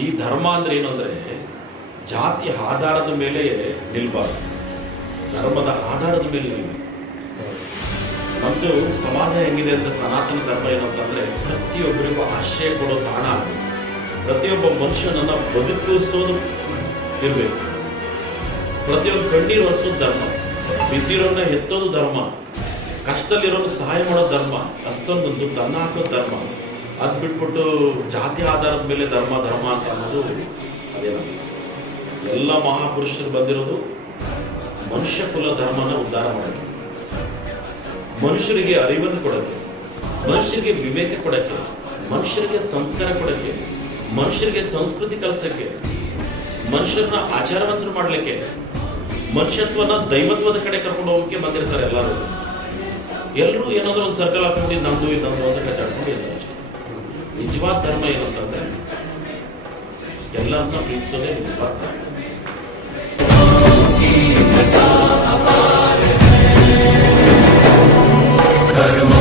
ಈ ಧರ್ಮ ಅಂದ್ರೆ ಏನು ಅಂದ್ರೆ ಜಾತಿ ಆಧಾರದ ಮೇಲೆ ನಿಲ್ಬಾರ್ದು. ಧರ್ಮದ ಆಧಾರದ ಮೇಲೆ ನಿಲ್ಬೇಕು. ನಮ್ದು ಸಮಾಜ ಹೆಂಗಿದೆ ಅಂತ ಸನಾತನ ಧರ್ಮ ಏನಂತಂದ್ರೆ ಪ್ರತಿಯೊಬ್ಬರಿಗೂ ಆಶ್ರಯ ಕೊಡೋ ತಾಣ ಪ್ರತಿಯೊಬ್ಬ ಮನುಷ್ಯನನ್ನ ಬದುಕಿಸೋದು ಇರಬೇಕು. ಪ್ರತಿಯೊಂದು ಕಣ್ಣೀರು ಒರೆಸೋದು ಧರ್ಮ. ಬಿದ್ದಿರೋನ್ನ ಎತ್ತೋದು ಧರ್ಮ. ಕಷ್ಟದಲ್ಲಿರೋರ್ಗೆ ಸಹಾಯ ಮಾಡೋ ಧರ್ಮ. ಅಷ್ಟೊಂದೊಂದು ತನ್ನ ಹಾಕೋ ಧರ್ಮ. ಅದ್ ಬಿಟ್ಬಿಟ್ಟು ಜಾತಿ ಆಧಾರದ ಮೇಲೆ ಧರ್ಮ ಧರ್ಮ ಅಂತ ಅನ್ನೋದು ಅದೇನ ಎಲ್ಲ ಮಹಾಪುರುಷರು ಬಂದಿರೋದು ಮನುಷ್ಯ ಕುಲ ಧರ್ಮನ ಉದ್ಧಾರ ಮಾಡೋಕ್ಕೆ. ಮನುಷ್ಯರಿಗೆ ಅರಿವನ್ನು ಕೊಡಕ್ಕೆ. ಮನುಷ್ಯರಿಗೆ ವಿವೇಕ ಕೊಡಕ್ಕೆ. ಮನುಷ್ಯರಿಗೆ ಸಂಸ್ಕಾರ ಕೊಡಕ್ಕೆ. ಮನುಷ್ಯರಿಗೆ ಸಂಸ್ಕೃತಿ ಕಲಿಸಕ್ಕೆ. ಮನುಷ್ಯರನ್ನ ಆಚಾರವಂತರು ಮಾಡ್ಲಿಕ್ಕೆ. ಮನುಷ್ಯತ್ವನ ದೈವತ್ವದ ಕಡೆ ಕರ್ಕೊಂಡು ಹೋಗಕ್ಕೆ ಬಂದಿರ್ತಾರೆ ಎಲ್ಲರೂ. ಎಲ್ಲರೂ ಏನಾದ್ರು ಒಂದು ಸರ್ಕಲ್ ಹಾಕೊಂಡು ನಮ್ದು ನಮ್ದು ಅಂತ ಕಚ್ಚಾಡ್ಕೊಂಡು ಅಷ್ಟೇ ನಿಜವಾದ ಧರ್ಮ ಏನಂತಂದ್ರೆ ಎಲ್ಲರನ್ನ ಪ್ರೀತಿಸೋದೇ ನಿಜವಾದ ಧರ್ಮ. ಕರುಣ